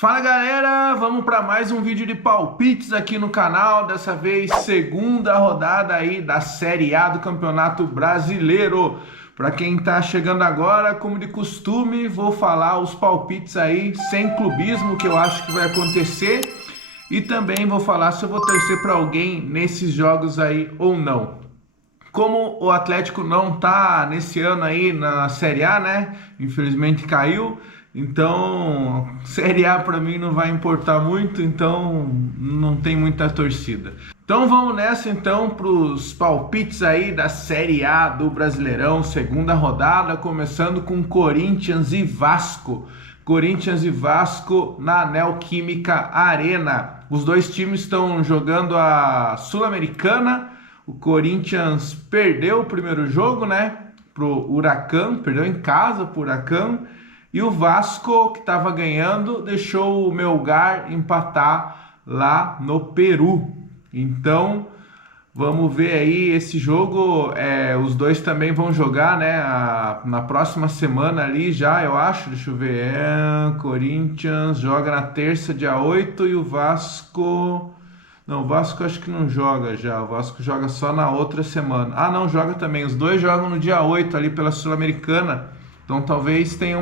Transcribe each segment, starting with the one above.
Fala galera, vamos para mais um vídeo de palpites aqui no canal, dessa vez segunda rodada aí da Série A do Campeonato Brasileiro. Para quem está chegando agora, como de costume, vou falar os palpites aí sem clubismo que eu acho que vai acontecer e também vou falar se eu vou torcer para alguém nesses jogos aí ou não. Como o Atlético não tá nesse ano aí na Série A, né? Infelizmente caiu. Então, Série A para mim não vai importar muito, então não tem muita torcida. Então vamos nessa então para os palpites aí da Série A do Brasileirão, segunda rodada, começando com Corinthians e Vasco. Corinthians e Vasco na Neoquímica Arena. Os dois times estão jogando a Sul-Americana. O Corinthians perdeu o primeiro jogo, né, pro Huracan, perdeu em casa pro Huracan. E o Vasco, que estava ganhando, deixou o Melgar empatar lá no Peru. Então, vamos ver aí esse jogo. Os dois também vão jogar, né, na próxima semana ali já, eu acho. Deixa eu ver. Corinthians joga na terça, dia 8, e o Vasco... Não, o Vasco acho que não joga já. O Vasco joga só na outra semana. Ah, não, joga também. Os dois jogam no dia 8 ali pela Sul-Americana. Então talvez tenha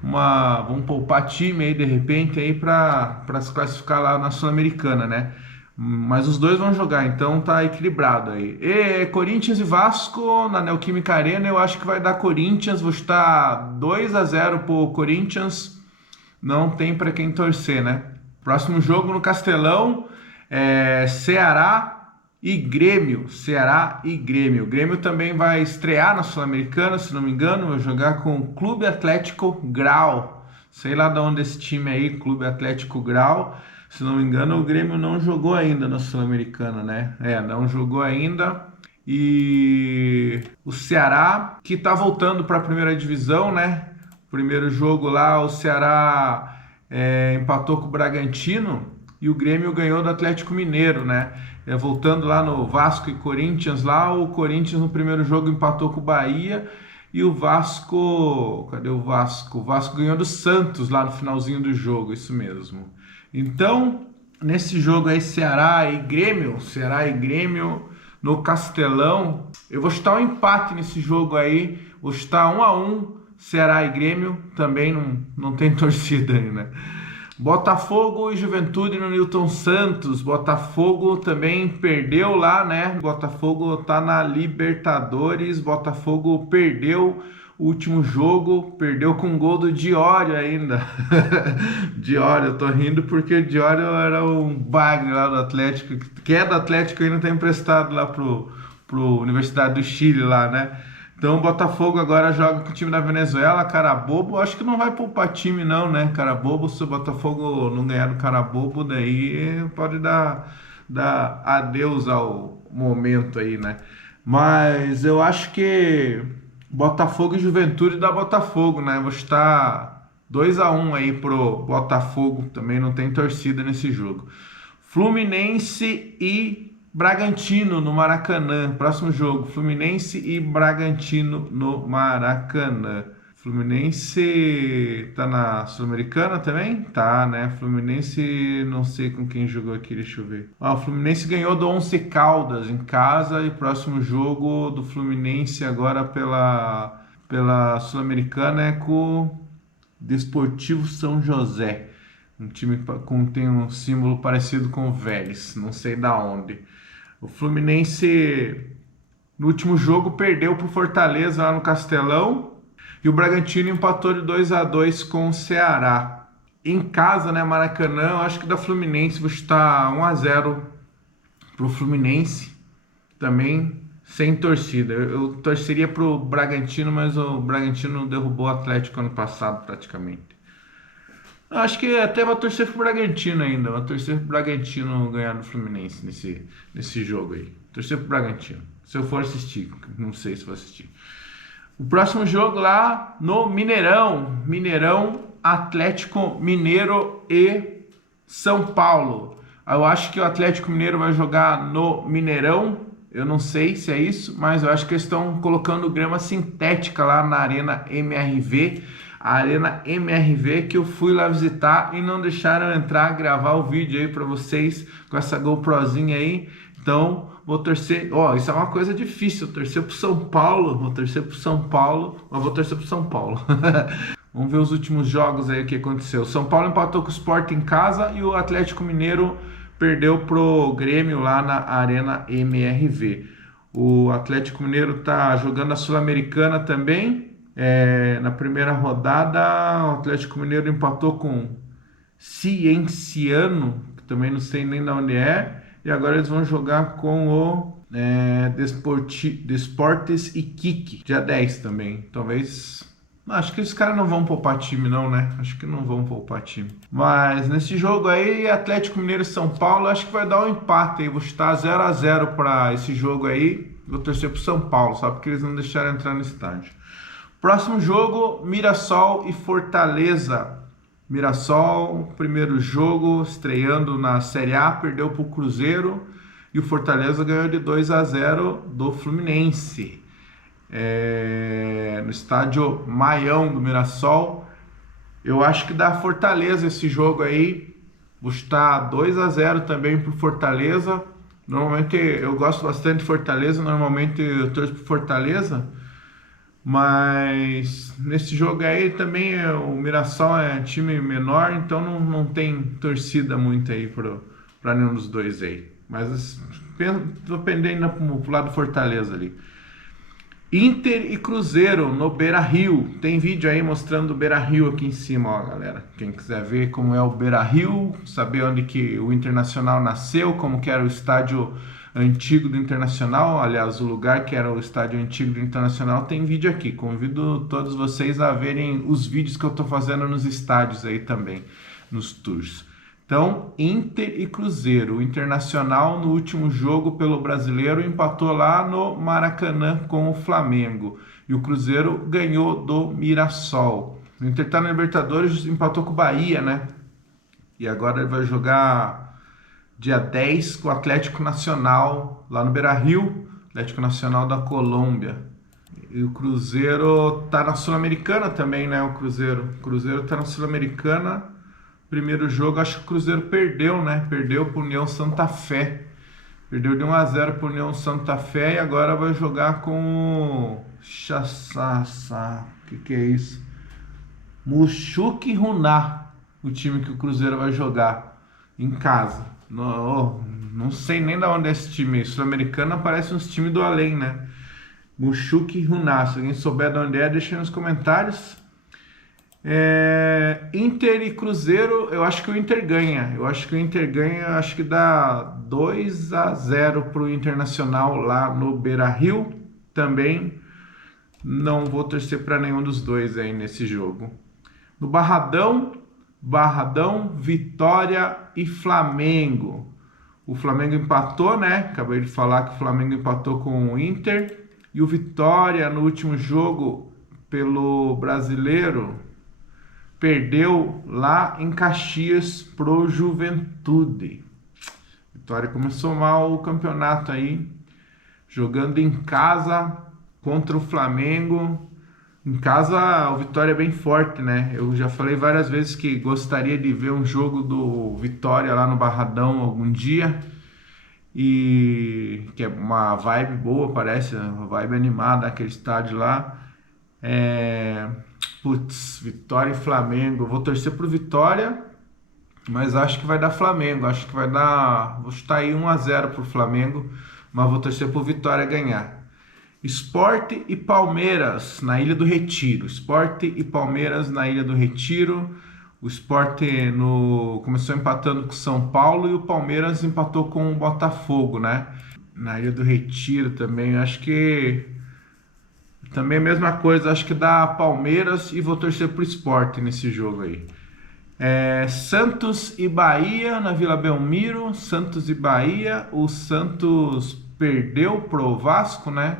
vamos poupar time aí de repente aí para se classificar lá na Sul-Americana, né? Mas os dois vão jogar, então tá equilibrado aí. Corinthians e Vasco na Neoquímica Arena, eu acho que vai dar Corinthians. Vou chutar 2-0 pro Corinthians. Não tem para quem torcer, né? Próximo jogo no Castelão Ceará e Grêmio. O Grêmio também vai estrear na Sul-Americana, se não me engano, vai jogar com o Clube Atlético Grau. Sei lá de onde esse time aí, Clube Atlético Grau. Se não me engano, o Grêmio não jogou ainda na Sul-Americana, né? Não jogou ainda. E o Ceará, que tá voltando para a primeira divisão, né? Primeiro jogo lá, o Ceará empatou com o Bragantino e o Grêmio ganhou do Atlético Mineiro, né? Voltando lá no Vasco e Corinthians, lá o Corinthians no primeiro jogo empatou com o Bahia e o Vasco... Cadê o Vasco? O Vasco ganhou do Santos lá no finalzinho do jogo, isso mesmo. Então, nesse jogo aí, Ceará e Grêmio no Castelão, eu vou chutar um empate nesse jogo aí, vou chutar 1-1, Ceará e Grêmio, também não tem torcida aí, né? Botafogo e Juventude no Newton Santos. Botafogo também perdeu lá, né? Botafogo tá na Libertadores. Botafogo perdeu o último jogo, perdeu com um gol do Diório ainda. Diório, eu tô rindo porque Diório era um bagre lá do Atlético, que é do Atlético e ainda tá emprestado lá pro Universidade do Chile lá, né? Então o Botafogo agora joga com o time da Venezuela, Carabobo. Acho que não vai poupar time não, né? Carabobo, se o Botafogo não ganhar do Carabobo, daí pode dar adeus ao momento aí, né? Mas eu acho que Botafogo e Juventude dá Botafogo, né? Vou chutar 2-1 aí pro Botafogo, também não tem torcida nesse jogo. Fluminense e Bragantino no Maracanã. Próximo jogo, Fluminense e Bragantino no Maracanã. Fluminense tá na Sul-Americana também? Tá, né? Fluminense, não sei com quem jogou aqui, deixa eu ver. O Fluminense ganhou do Once Caldas em casa e próximo jogo do Fluminense agora pela Sul-Americana é com o Desportivo São José. Um time tem um símbolo parecido com o Vélez, não sei da onde. O Fluminense, no último jogo, perdeu para o Fortaleza lá no Castelão. E o Bragantino empatou de 2-2 com o Ceará. Em casa, né, Maracanã, eu acho que da Fluminense, vou chutar 1-0 para o Fluminense. Também sem torcida. Eu torceria para o Bragantino, mas o Bragantino derrubou o Atlético ano passado praticamente. Eu acho que até vou torcer pro Bragantino ainda. Vou torcer pro Bragantino ganhar do Fluminense nesse jogo aí. Torcer pro Bragantino. Se eu for assistir, não sei se vou assistir. O próximo jogo lá no Mineirão. Mineirão, Atlético Mineiro e São Paulo. Eu acho que o Atlético Mineiro vai jogar no Mineirão. Eu não sei se é isso, mas eu acho que eles estão colocando grama sintética lá na Arena MRV. a Arena MRV, que eu fui lá visitar e não deixaram eu entrar, gravar o vídeo aí para vocês com essa GoProzinha aí. Então, vou torcer. Ó, isso é uma coisa difícil, torcer pro São Paulo, vou torcer pro São Paulo, mas vou torcer pro São Paulo. Vamos ver os últimos jogos aí, o que aconteceu. São Paulo empatou com o Sport em casa e o Atlético Mineiro perdeu pro Grêmio lá na Arena MRV. O Atlético Mineiro tá jogando a Sul-Americana também. Na primeira rodada, o Atlético Mineiro empatou com Cienciano, que também não sei nem de onde é. E agora eles vão jogar com o Desportes Iquique, dia 10 também. Talvez... Acho que esses caras não vão poupar time não, né? Acho que não vão poupar time. Mas nesse jogo aí, Atlético Mineiro e São Paulo, acho que vai dar um empate aí. Vou chutar 0-0 para esse jogo aí. Vou torcer pro São Paulo, só porque eles não deixaram entrar no estádio. Próximo jogo, Mirassol e Fortaleza. Mirassol, primeiro jogo, estreando na Série A, perdeu pro Cruzeiro. E o Fortaleza ganhou de 2-0 do Fluminense. No estádio Maião do Mirassol. Eu acho que dá Fortaleza esse jogo aí. Vou chutar 2-0 também pro Fortaleza. Normalmente eu gosto bastante de Fortaleza, normalmente eu torço pro Fortaleza, mas nesse jogo aí também o Mirassol é time menor, então não tem torcida muito aí para nenhum dos dois aí. Mas tô pendendo pro lado do Fortaleza ali. Inter e Cruzeiro no Beira-Rio. Tem vídeo aí mostrando o Beira-Rio aqui em cima, ó, galera. Quem quiser ver como é o Beira-Rio, saber onde que o Internacional nasceu, como que era o estádio antigo do Internacional, aliás, o lugar que era o estádio antigo do Internacional, tem vídeo aqui. Convido todos vocês a verem os vídeos que eu tô fazendo nos estádios aí também, nos tours. Então, Inter e Cruzeiro. O Internacional, no último jogo pelo Brasileiro, empatou lá no Maracanã com o Flamengo. E o Cruzeiro ganhou do Mirassol. O Inter tá na Libertadores, empatou com o Bahia, né? E agora ele vai jogar dia 10 com o Atlético Nacional, lá no Beira-Rio, Atlético Nacional da Colômbia. E o Cruzeiro tá na Sul-Americana também, né? O Cruzeiro tá na Sul-Americana. Primeiro jogo, acho que o Cruzeiro perdeu, né? Perdeu para o União Santa Fé. Perdeu de 1-0 para o União Santa Fé e agora vai jogar com o Chassassa. O que é isso? Mushuki Runá, o time que o Cruzeiro vai jogar em casa. Não sei nem de onde é esse time. Sul-Americana parece uns times do além, né? Mushuki Runá. Se alguém souber de onde é, deixa aí nos comentários. Inter e Cruzeiro, eu acho que o Inter ganha. Acho que dá 2-0 para o Internacional lá no Beira-Rio. Também não vou torcer para nenhum dos dois aí nesse jogo. No Barradão, Vitória e Flamengo. O Flamengo empatou, né? Acabei de falar que o Flamengo empatou com o Inter. E o Vitória, no último jogo pelo Brasileiro, perdeu lá em Caxias pro Juventude. Vitória começou mal o campeonato aí, jogando em casa contra o Flamengo. Em casa o Vitória é bem forte, né? Eu já falei várias vezes que gostaria de ver um jogo do Vitória lá no Barradão algum dia. E que é uma vibe boa, parece, uma vibe animada aquele estádio lá. Putz, Vitória e Flamengo. Eu vou torcer pro Vitória, mas acho que vai dar Flamengo. Acho que vai dar... Vou chutar aí 1-0 pro Flamengo, mas vou torcer pro Vitória ganhar. Sport e Palmeiras na Ilha do Retiro. Sport e Palmeiras na Ilha do Retiro. O Sport começou empatando com o São Paulo e o Palmeiras empatou com o Botafogo, né? Na Ilha do Retiro também. Acho que... Também a mesma coisa, acho que dá Palmeiras e vou torcer pro Sport nesse jogo aí. Santos e Bahia na Vila Belmiro. Santos e Bahia. O Santos perdeu pro Vasco, né?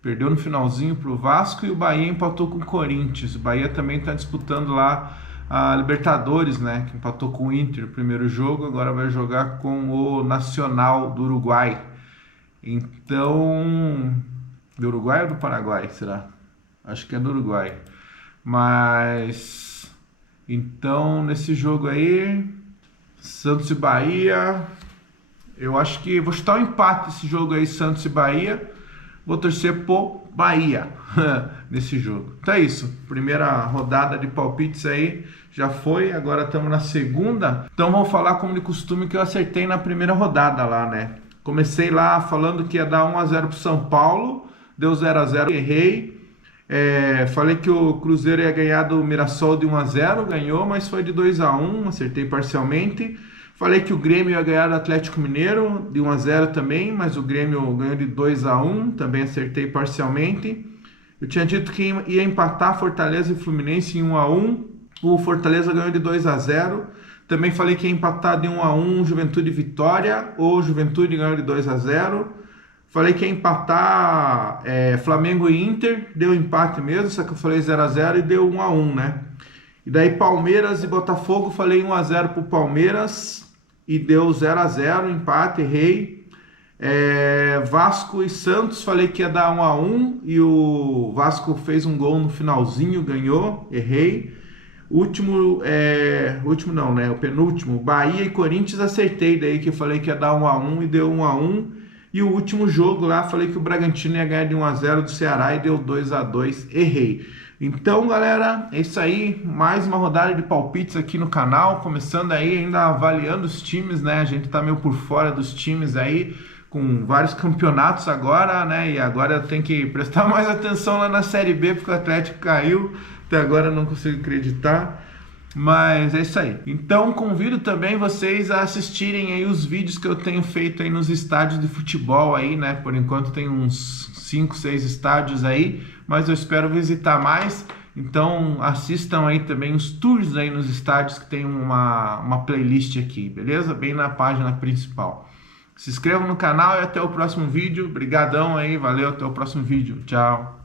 Perdeu no finalzinho pro Vasco e o Bahia empatou com o Corinthians. O Bahia também está disputando lá a Libertadores, né? Que empatou com o Inter no primeiro jogo, agora vai jogar com o Nacional do Uruguai. Então... Do Uruguai ou do Paraguai, será? Acho que é do Uruguai. Mas então nesse jogo aí, Santos e Bahia, eu acho que vou chutar um empate esse jogo aí, Santos e Bahia. Vou torcer pro Bahia nesse jogo. Então é isso, primeira rodada de palpites aí já foi, agora estamos na segunda. Então vamos falar como de costume que eu acertei na primeira rodada lá, né? Comecei lá falando que ia dar 1-0 pro São Paulo, deu 0-0, errei. Falei que o Cruzeiro ia ganhar do Mirassol de 1-0, ganhou, mas foi de 2-1, acertei parcialmente. Falei que o Grêmio ia ganhar do Atlético Mineiro de 1-0 também, mas o Grêmio ganhou de 2-1, também acertei parcialmente. Eu tinha dito que ia empatar Fortaleza e Fluminense em 1-1, o Fortaleza ganhou de 2-0. Também falei que ia empatar de 1-1 Juventude e Vitória, o Juventude ganhou de 2-0. Falei que ia empatar Flamengo e Inter, deu empate mesmo, só que eu falei 0-0 e deu 1-1, né? E daí Palmeiras e Botafogo, falei 1-0 pro Palmeiras e deu 0-0, empate, errei. Vasco e Santos, falei que ia dar 1-1 e o Vasco fez um gol no finalzinho, ganhou, errei. O penúltimo, Bahia e Corinthians, acertei daí que eu falei que ia dar 1-1 e deu 1-1. E o último jogo lá, falei que o Bragantino ia ganhar de 1-0 do Ceará e deu 2-2, errei. Então, galera, é isso aí, mais uma rodada de palpites aqui no canal, começando aí ainda avaliando os times, né? A gente tá meio por fora dos times aí, com vários campeonatos agora, né? E agora tem que prestar mais atenção lá na Série B, porque o Atlético caiu, até agora eu não consigo acreditar. Mas é isso aí. Então convido também vocês a assistirem aí os vídeos que eu tenho feito aí nos estádios de futebol aí, né? Por enquanto tem uns 5, 6 estádios aí, mas eu espero visitar mais. Então assistam aí também os tours aí nos estádios, que tem uma playlist aqui, beleza? Bem na página principal. Se inscrevam no canal e até o próximo vídeo. Brigadão aí, valeu, até o próximo vídeo. Tchau.